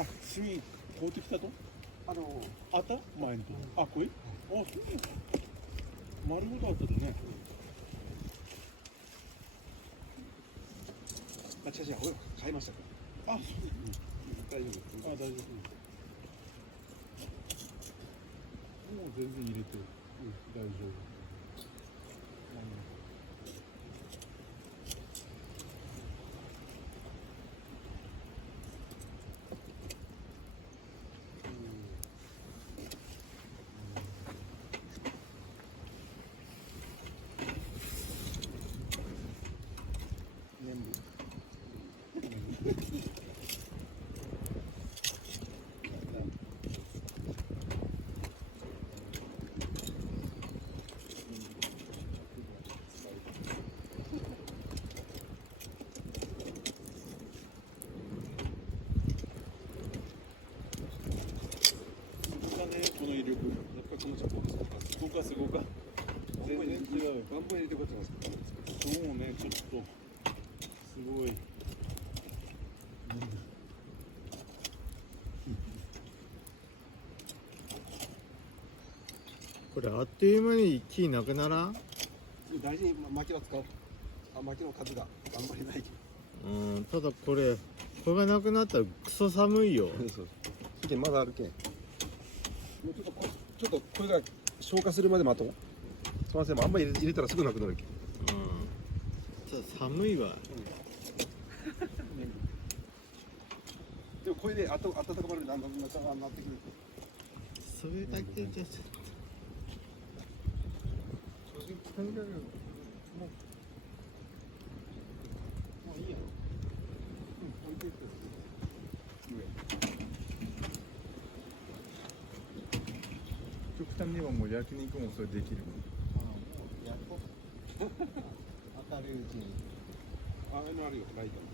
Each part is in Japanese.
あ、炭買うてきたとあった前にと。あ、こいあ、そうなの丸ごとあったでね。あ、違う違う、俺買いましたから。あ、そう大丈夫。あ、大丈夫。もう全然入れて、大丈夫。全部。この威力。やっぱりこのチャポですか。すごか。全然違うよ。バンバン入れてこっちますか。そうね、ちょっとすごい。これあっという間に木なくならん？大事に薪は使う。あ、薪の数があんまりないけど。うん、ただこれがなくなったらクソ寒いよ。そう。火でまだあるけん。もうちょっとこれが消化するまで待とう。すみません、あんまり入れたらすぐなくなるけん。うん。ちょっと寒いわ。でもこれで暖かまるだんだんなってくる。それだけじゃちょっ正直とにかくもういいやろ。置いていって極端にはもう焼肉もそれできる。やっと明るいうちに。あれもあるよ、ライトの。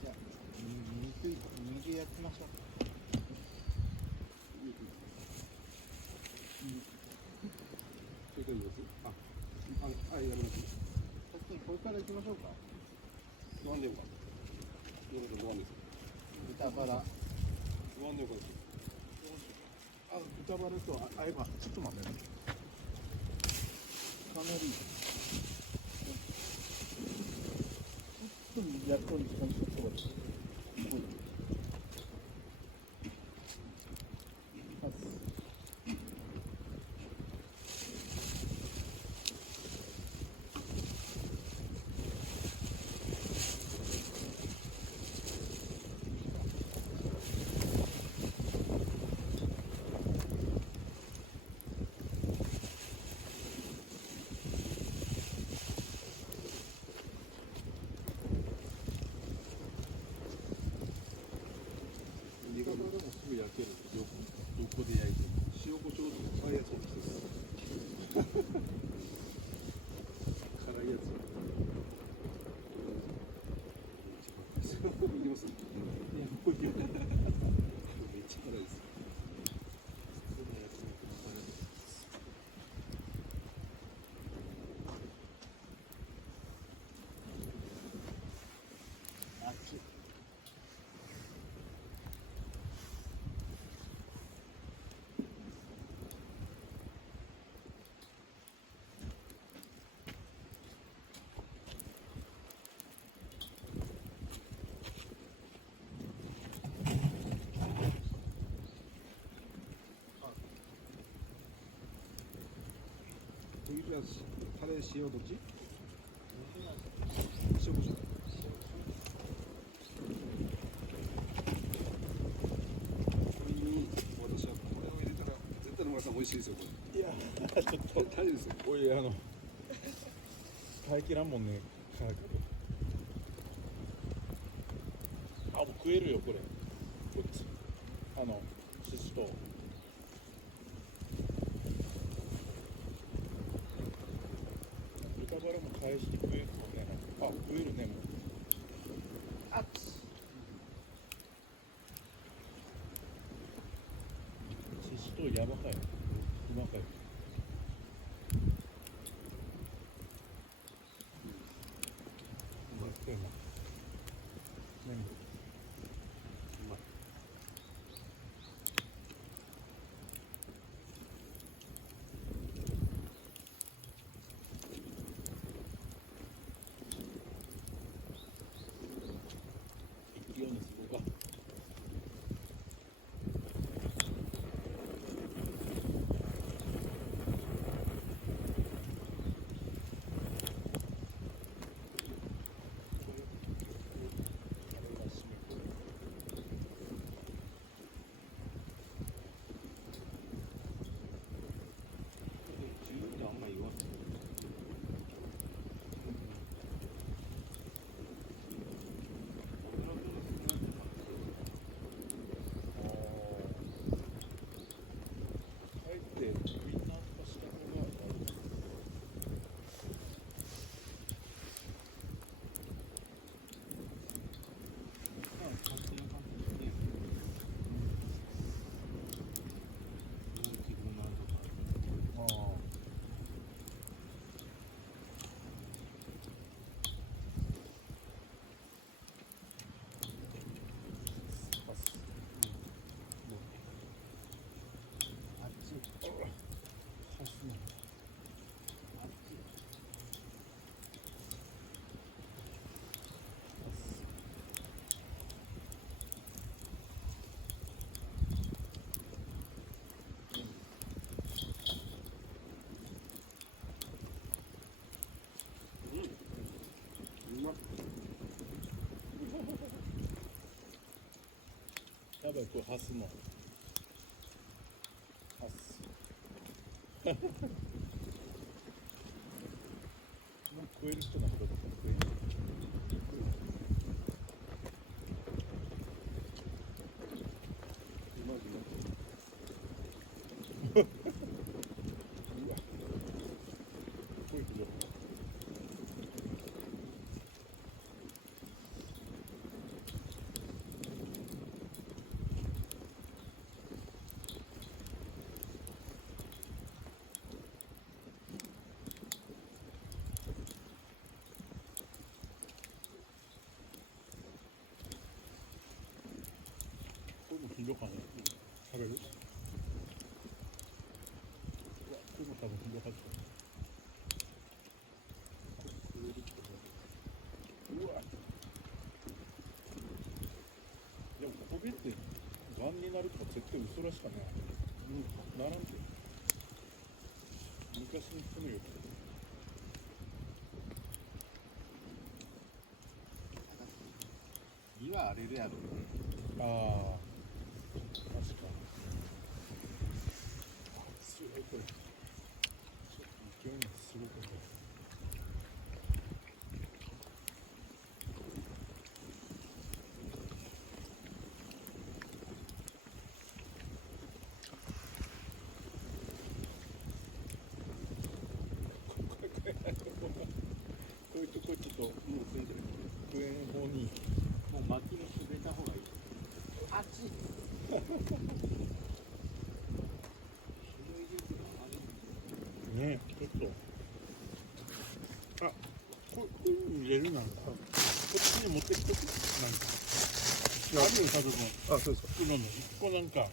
じゃあ肉やってましょう。それからいいです。やめなさい。先にこれから行きましょうか。ご飯でよか。ご飯です。豚バラ。ご飯でよか。あ、豚バラと合えば、ちょっと待ってね。かなり。ちょっとやっとに感じそうです。豚バラでもすぐ焼ける。どこで焼いても。塩コショウとか辛いやつにして辛いやつ。いきます。めっちゃ辛いです。熱い。次はタレ塩どっち？塩コショウ。これに私はこれを入れたら絶対野村さん美味しいですよこれ。いや、ちょっと。タレですよ。おい、耐えきらんもんね。あ、もう食えるよ、これ。こっち。ししとう。豚バラも返して食えるそうね。あ、食えるね、もう。あっち。ししとうやばかい。うまかい。くハスのハスもう食える人なんかだったら食える。うまいうわこいつよこれも金魚かね食べる。うわこれも多分金魚かつうわでも焦げってがんになるとか絶対嘘らしかねならんて昔に人のよ火は荒れるやろ。ああ確かに強いこれちょっと勢いがすごくてこういうとこちょっと上の方にもう薪も入れた方がいい。あっち。ねちょっとあこういうの入れるなんかこっちに持ってきとくなんかあるよ家族のあ、そうですか。今の一個なんか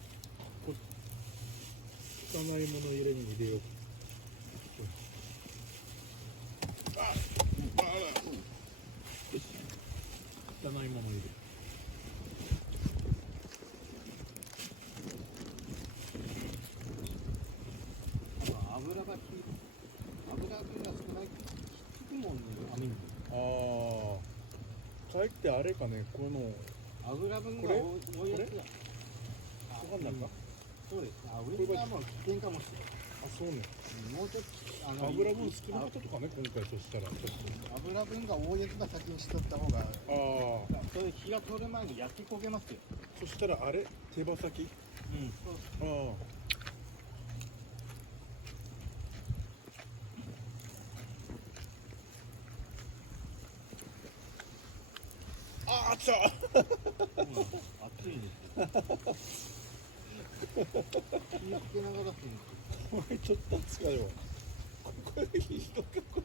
こ汚いもの入れに入れようあ汚いもの入れ油分が少ない。引くもんね。網に。ああかえってあれかねこの油分がこれ多いやつや。ご飯なんかそうです。上がもう危険かもしれない。あそうねもうちょっと油分少なかったとかね今回そしたらちょっ油分が多いやつが先にしとった方が、とああそれ火が通る前に焼き焦げますよ。そしたらあれ手羽先うん。あああ熱っ熱いんですよ。火をつけながらするんですよ。これちょっと熱かよこれ火がかこ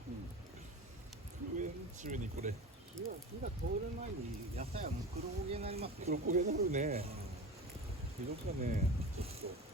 上の中にこれ火が通る前に野菜はもう黒焦げになりますよ。黒焦げになるねひどかねちょっと